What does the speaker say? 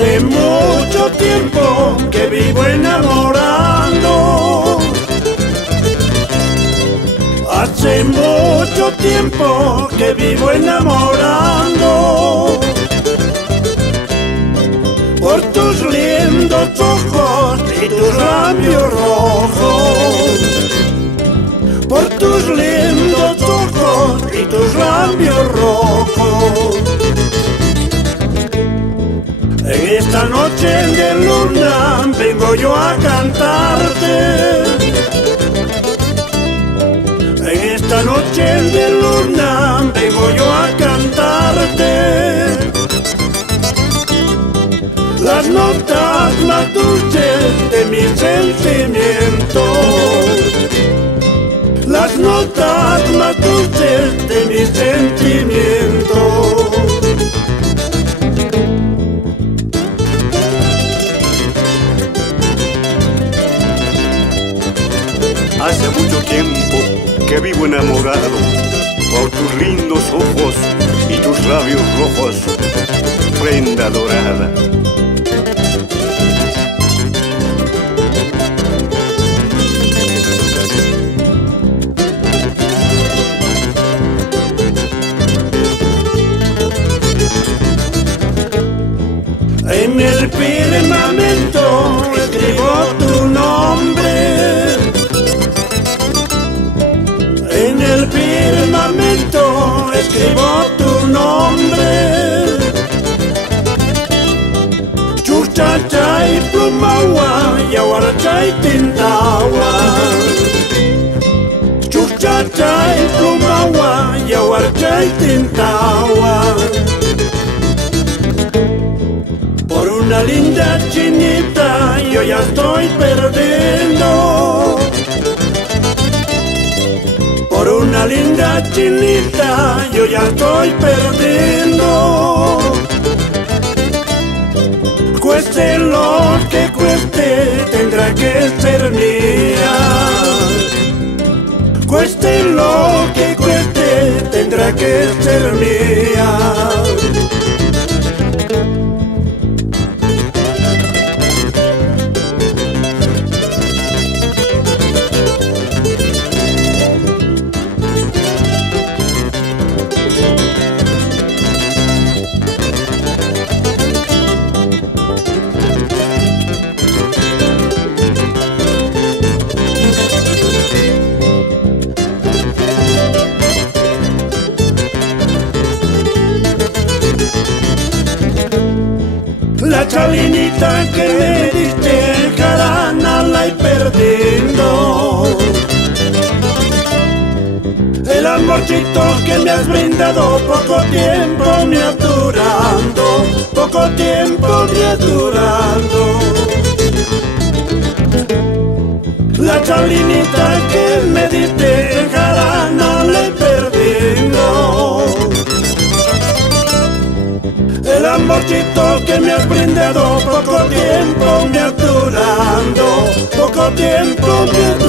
Hace mucho tiempo que vivo enamorando. Hace mucho tiempo que vivo enamorando. Por tus lindos ojos y tus labios rojos. Por tus lindos ojos y tus labios rojos. En esta noche de luna vengo yo a cantarte. En esta noche de luna vengo yo a cantarte. Las notas más dulces de mis sentimientos. Las notas más dulces de mis sentimientos. Hace mucho tiempo que vivo enamorado por tus lindos ojos y tus labios rojos, prenda dorada. En el firmamento escribo tu nombre. En el firmamento escribo tu nombre. Chuchachay plumawa yawarachay tintawa. Chuchachay plumawa yawarachay tintawa. Por una linda chinita yo ya estoy perdiendo. Por una linda chinita yo ya estoy perdiendo. Cueste lo que cueste, tendrá que ser mía. Cueste lo que cueste, tendrá que ser mía. La chalinita que me diste, carana, la he perdido. El amorcito que me has brindado, poco tiempo me ha durando, poco tiempo me ha durando. La chalinita que me diste, carana, la he perdido. El amorcito que me has brindado, poco tiempo me ha durando, poco tiempo me ha durando.